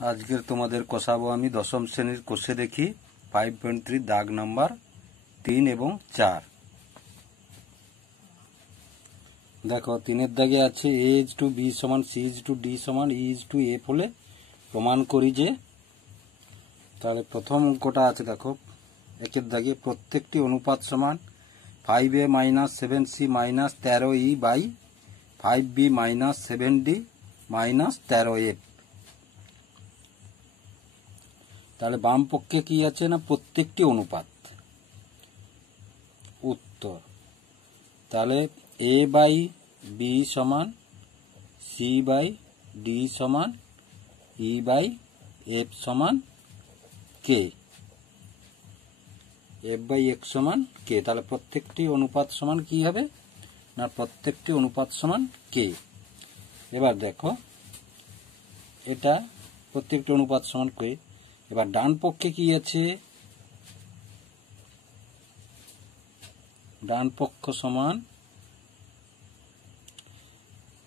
আজকের তোমাদের কষাবো আমি দশম শ্রেণীর কোষে দেখি 5.3 দাগ নাম্বার 3 এবং 4। দেখো 3-এর দাগে আছে a is to b সমান c is to d সমান e is to f হলে প্রমাণ করি যে, তাহলে প্রথম অঙ্কটা আছে দেখো 1-এর দাগে প্রত্যেকটি অনুপাত সমান 5a - 7c - 13e by 5b - 7d - 13f। তাহলে বাম পক্ষে কি আছে না প্রত্যেকটি অনুপাত। উত্তর তাহলে a বাই b সমান c বাই d সমান e বাই f সমান k, f বাই x সমান k। তাহলে প্রত্যেকটি অনুপাত সমান কি হবে না প্রত্যেকটি অনুপাত সমান k। এবার দেখো এটা প্রত্যেকটি অনুপাত সমান k। এবার ডান পক্ষে কি আছে, ডান পক্ষ সমান,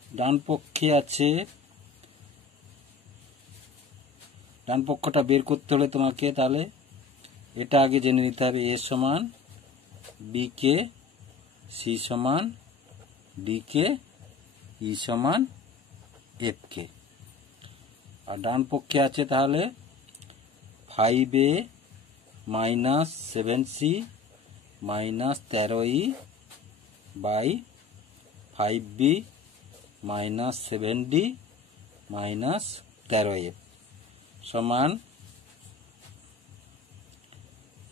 ডান পক্ষে আছে, ডান পক্ষটা বের করতে হলে তোমাকে তাহলে এটা আগে জেনে নিতে হবে। a সমান b কে, c সমান d কে, e সমান f কে। আর ডান পক্ষে আছে তাহলে 5a - 7c - 13e by 5b - 7d - 13f সমান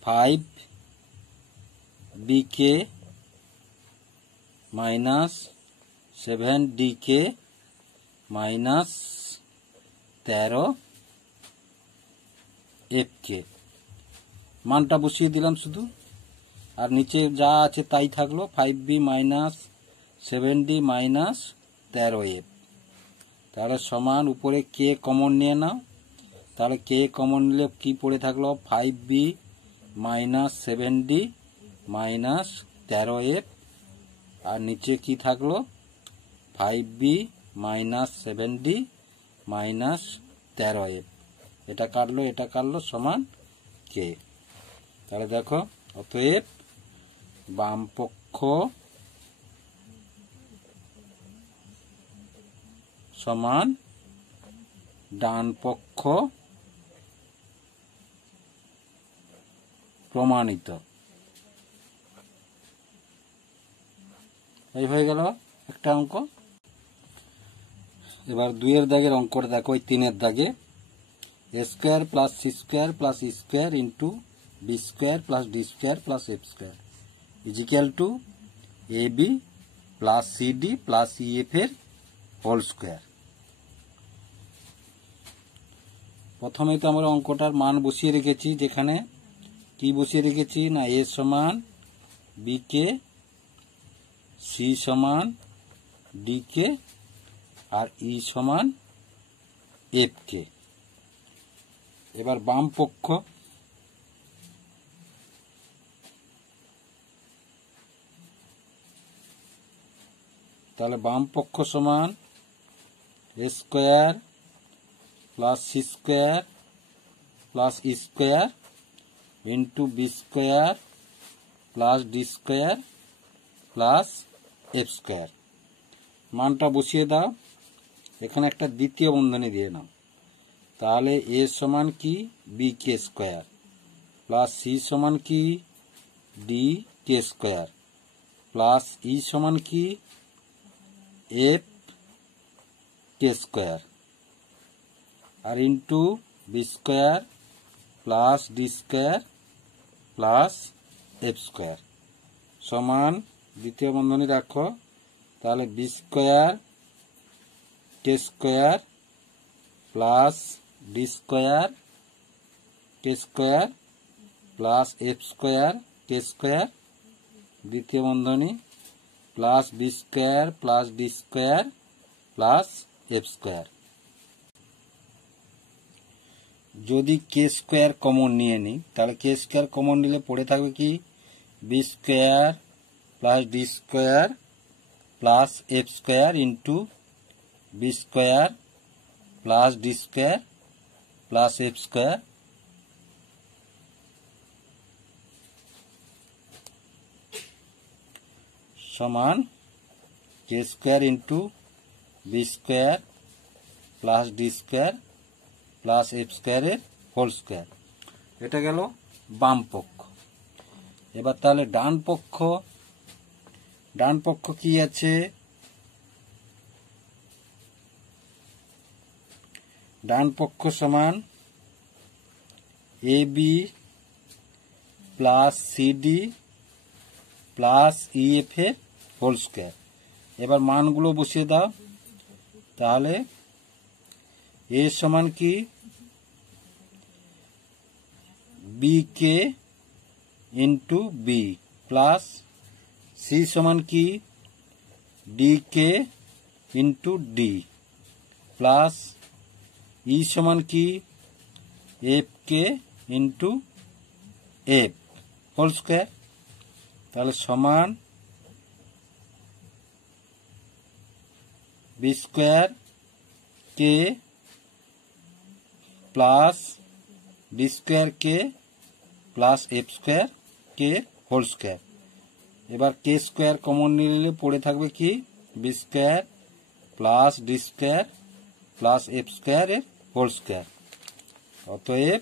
5bk - 7dk - 13f কে মানটা বসিয়ে দিলাম শুধু, আর নিচে যা আছে তাই থাকলো 5b - 7d - 13f। তাহলে সমান উপরে কে কমন নিয়ে নাও, তাহলে কে কমন নিলে কি পড়ে থাকলো 5b - 7d - 13f, আর নিচে কি থাকলো 5b - 7d - 13f। এটা কাটলো সমান কে। তাহলে দেখো অতএব বাম পক্ষ সমান ডান পক্ষ প্রমাণিত। এই হয়ে গেল একটা অঙ্ক। এবার 2-এর দাগের অঙ্কটা দেখো, ওই 3-এর দাগে a square plus c square plus e square into b square plus d square plus f square is equal to ab plus cd plus ef এর হোল স্কোয়ার। প্রথমে তো আমরা অঙ্কটার মান বসিয়ে রেখেছি, যেখানে কি বসিয়ে রেখেছি না a সমান b কে, c সমান d কে, আর e সমান f কে। এবার বাম পক্ষ, তাহলে বাম পক্ষ সমান a square plus c square plus e square into b square plus d square plus f square. মানটা বসিয়ে দাও, এখানে একটা দ্বিতীয় বন্ধনী দিয়ে নাও। তাহলে a সমান কি b k square plus c সমান কি d k square plus e সমান কি f কে স্কোয়ার, আর into b square plus d square plus f square সমান দ্বিতীয় বন্ধনী রাখো। তাহলে b square k square plus d square k square plus f square k square দ্বিতীয় বন্ধনী plus b square plus d square plus f square. যদি k square common নিয়ে নিই, তাহলে কে স্কোয়ার কমন নিলে পড়ে থাকবে কি b square plus d square plus f square into b square plus d square plus f square সমান k square into b square plus d square plus f স্কোয়ারের whole square. এটা গেল বাম পক্ষ। এবার তাহলে ডান পক্ষ কি আছে? ডান পক্ষ সমান a b plus c d plus e f এর হোল স্কোয়ার। এবার মানগুলো বসিয়ে দাও। তাহলে এ সমান কি b k into b plus c সমান কি d k into d plus e সমান কি f k into f whole square. তাহলে সমান b square k plus d square k plus f square k whole square. এবার k square common নিলে পড়ে থাকবে কি b square plus d square plus f square এর হোল স্কোয়ার। অতএব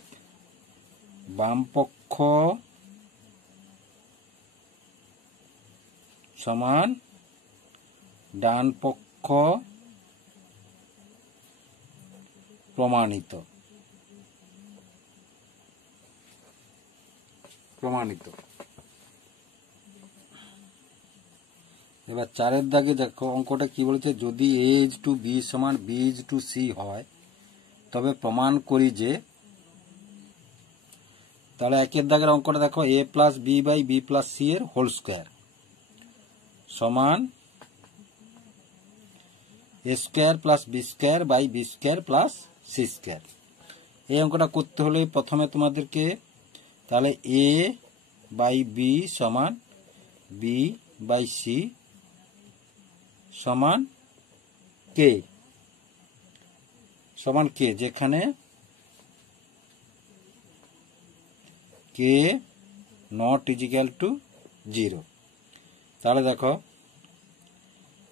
বাম পক্ষ সমান ডান পক্ষ প্রমাণিত। এবার 4 দাগে দেখো অঙ্কটা কি বলেছে, যদি এ ইজ টু বি সমান বি ইজ টু সি হয় তবে প্রমাণ করি যে, তাহলে 1 দাগের অঙ্কটা দেখো a plus b by b plus c এর হোল স্কোয়ার সমান a square plus b square by b square plus c square. এই অঙ্কটা করতে হলে প্রথমে তোমাদেরকে তাহলে এ বাই বি সমান বি বাই সি সমান কে যেখানে কে নট ইজিক্যাল টু 0। তাহলে দেখো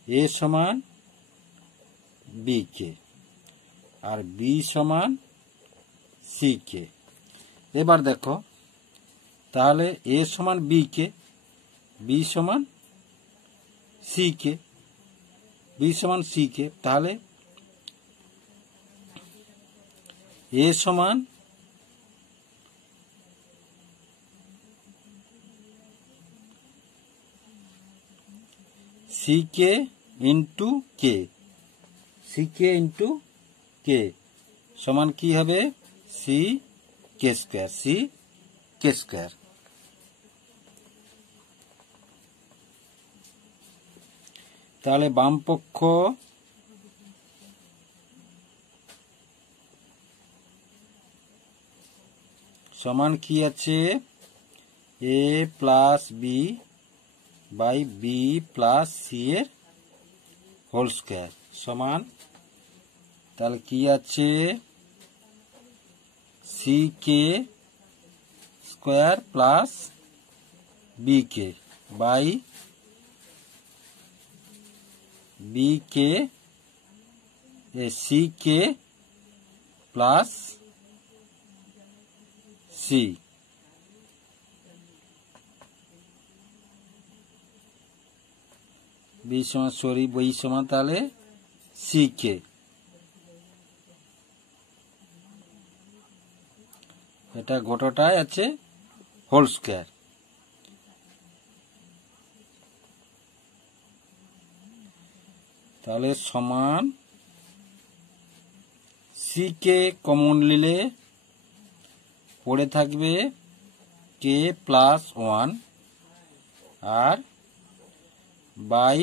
এ সমান বি কে আর বি সমান সি কে। এবার দেখো তাহলে এ সমান বি কে, বি সমান সি কে, বি সমান সি কে। তাহলে এ সমান c k into k, C k into k সমান কি হবে c k square, c k square. তাহলে বাম পক্ষ সমান কি আছে a plus b by b plus c এর হোল স্কোয়ার সমান, তাহলে কি আছে c k square plus B K by B K C K plus C. B সমান বই সমান তাহলে সি কে। এটা গোটাটাই আছে হোল স্কোয়ার। তাহলে সমান সি কে কমন নিলে পড়ে থাকবে কে প্লাস 1 আর বাই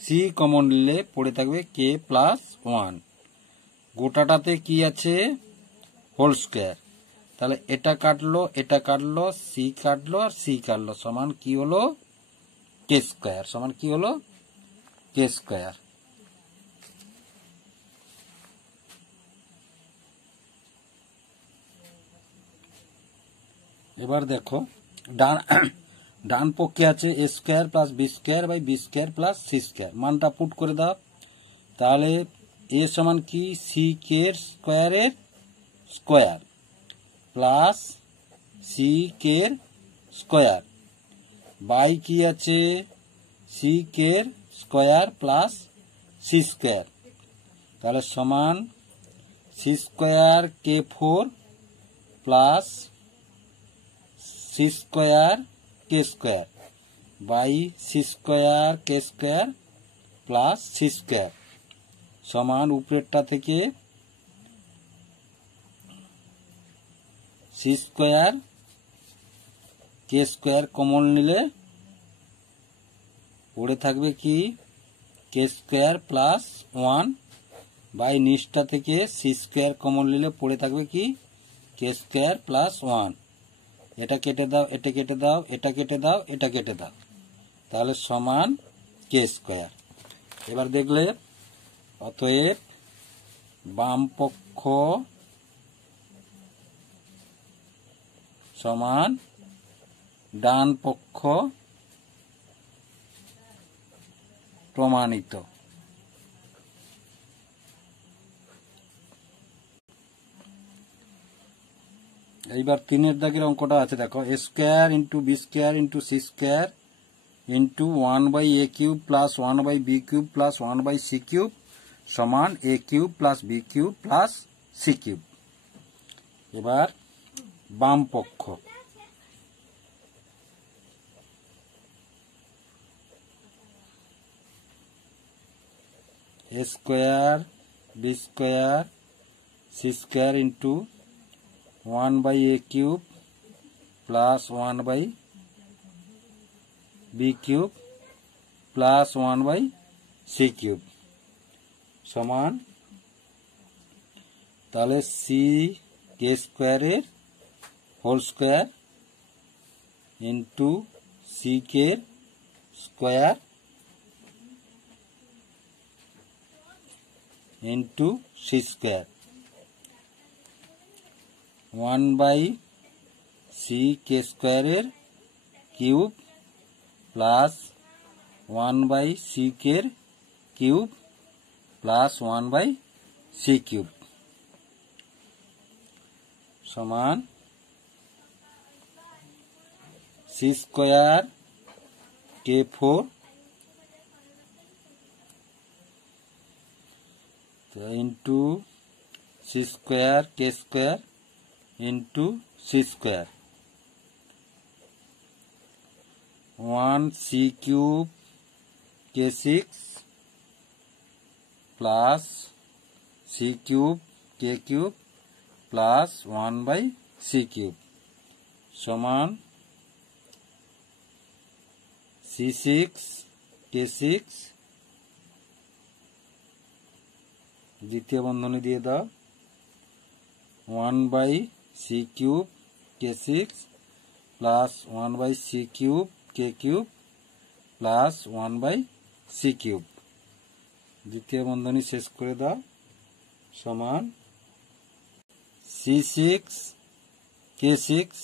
সি কমন নিলে পড়ে থাকবে কে প্লাস 1। গোটাটাতে কি আছে হোল স্কোয়ার। তাহলে এটা কাটলো সি কাটলো আর সি কাটলো সমান কি হলো কে স্কোয়ার, সমান কি হলো কে স্কোয়ার। এবার দেখো ডান ডান পক্ষে আছে a square plus b square by b square plus c square. মানটা পুট করে দাও, তাহলে এ সমান কি সি কে স্কোয়ারের square plus c k square by কি আছে c k square plus c square, তাহলে সমান c square k four plus c square k square by c square k square plus c square সমান উপরেরটা থেকে c square k square common নিলে পড়ে থাকবে কি কে স্কোয়ার প্লাস ওয়ান বাই নিচটা থেকে সি স্কোয়ার কমন নিলে পড়ে থাকবে কি কে স্কোয়ার প্লাস ওয়ান। এটা কেটে দাও, এটা কেটে দাও, এটা কেটে দাও, এটা কেটে দাও, তাহলে সমান কে স্কোয়ার। এবার দেখলে অতএব বাম পক্ষ সমান ডান পক্ষ প্রমাণিত। এইবার 3 দাগের অঙ্কটা আছে দেখো, a square into b square into c square into 1/a cube plus 1/b cube plus 1/c cube সমান a cube plus b cube plus c cube. এবার বাম পক্ষ a স্কোয়ার b স্কোয়ার c স্কোয়ার into 1/a cube plus 1/b cube plus 1/c cube সমান, তাহলে c k স্কোয়ারের whole square into c k square into c square 1/c k স্কোয়ারের cube plus 1/c k cube plus 1/c cube সমান c square k four into c square k square into c square 1c cube k six plus c cube k cube plus 1/c cube সমান c six k six দ্বিতীয় বন্ধনী দিয়ে দাও 1/c cube k six plus 1/c cube k cube plus 1/c cube দ্বিতীয় বন্ধনী শেষ করে দাও সমান c six k six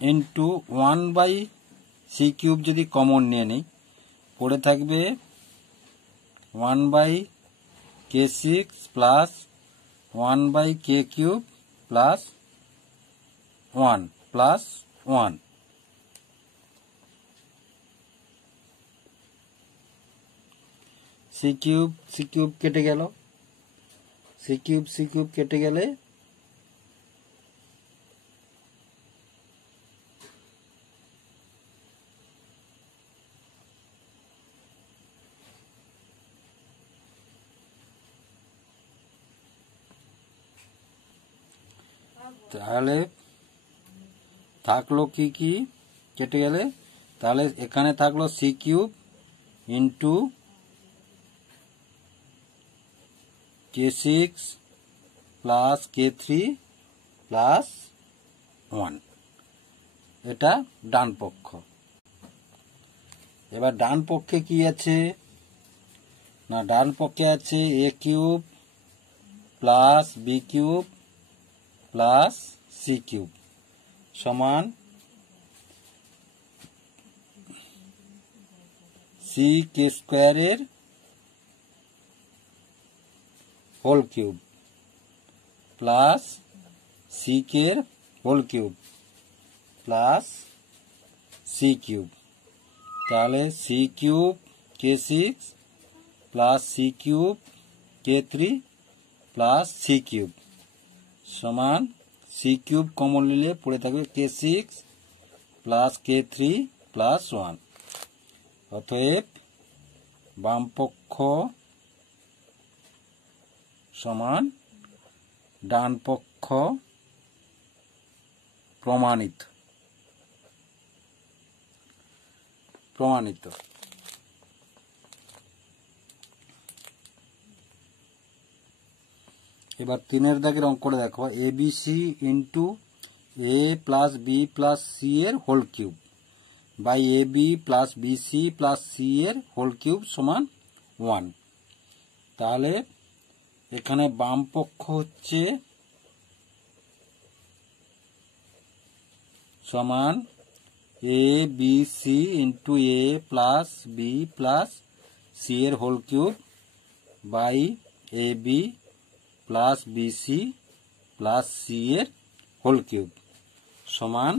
into 1/c cube যদি কমন নিয়ে নিই পড়ে থাকবে 1/k six plus 1/k cube plus 1 plus 1 C cube কেটে গেল, সি কিউব কেটে গেলে তাহলে থাকলো কি কি কেটে গেলে, তাহলে এখানে থাকলো c cube into k six plus k three plus 1, এটা ডান পক্ষ। এবার ডান পক্ষে কি আছে না, ডান পক্ষে আছে a cube plus b cube plus c cube সমান sec স্কয়ারের হোল কিউব প্লাস sec এর whole cube plus c cube. তাহলে c cube k6 plus c cube k3 plus c cube সমান c কিউব কমন নিলে পড়ে থাকবে k6 plus k3 plus 1। অতএব বাম পক্ষ সমান ডান পক্ষ প্রমাণিত। এবার 3 এর দাগের অঙ্ক করে দেখো abc into a plus b plus c এর whole cube by ab plus bc plus c এর হোল কিউব সমান 1। তাহলে এখানে বাম পক্ষ হচ্ছে সমান abc into a plus b plus c এর whole cube by ab plus bc plus c এর হোল কিউব সমান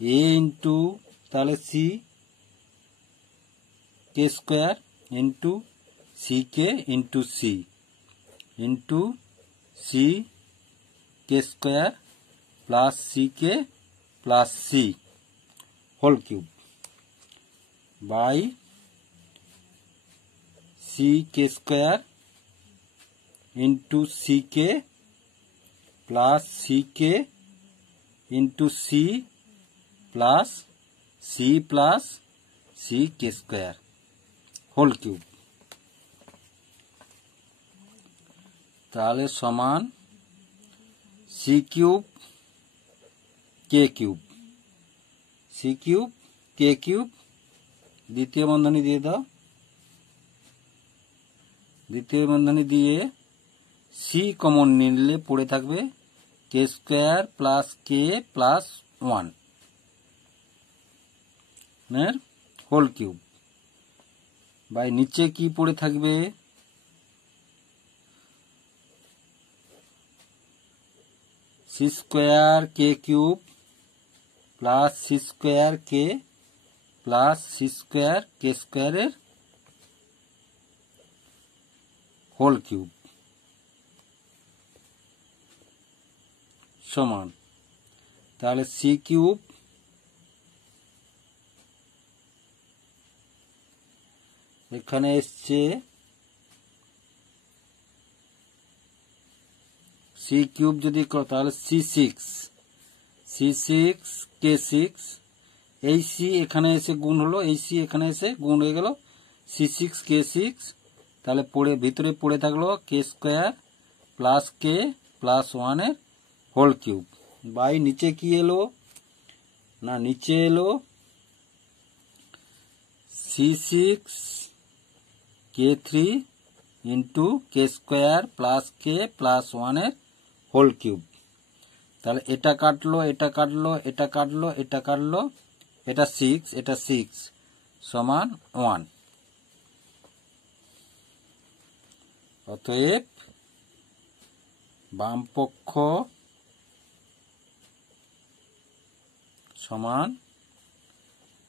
a ইন্টু তাহলে c k square into ck into c into c k square plus ck plus c whole cube by c k square into ck plus ck into c plus c plus c k square whole cube. তাহলে সমান c cube k cube c cube k cube দ্বিতীয় বন্ধনী দিয়ে দাও। দ্বিতীয় বন্ধনী দিয়ে c common নিলে পড়ে থাকবে k square plus k plus 1 এর হোল কিউব বাই নিচে কি পড়ে থাকবে c square k cube plus c square k plus c square k স্কয়ারের হোল কিউব সমান তাহলে c কিউব এখানে এসছে c কিউব যদি তাহলে c6 k6 এই c এখানে এসে গুণ হলো এই c এখানে এসে গুণ হয়ে গেল c6 k6 তাহলে ভিতরে পড়ে থাকলো k square plus k plus 1 এর হোল কিউব বাই নিচে কি এলো না নিচে এলো c6 k3 into k square plus k plus 1 এর হোল কিউব। তাহলে এটা কাটলো এটা কাটলো এটা কাটলো এটা কাটলো এটা 6 সমান 1। অতএব বাম পক্ষ সমান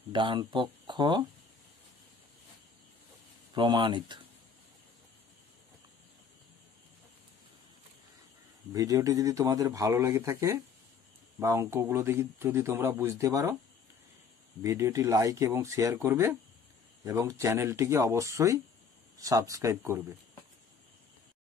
ডান পক্ষ প্রমাণিত। ভিডিওটি যদি তোমাদের ভালো লেগে থাকে বা অঙ্কগুলো যদি তোমরা বুঝতে পারো ভিডিওটি লাইক এবং শেয়ার করবে এবং চ্যানেলটিকে অবশ্যই সাবস্ক্রাইব করবে।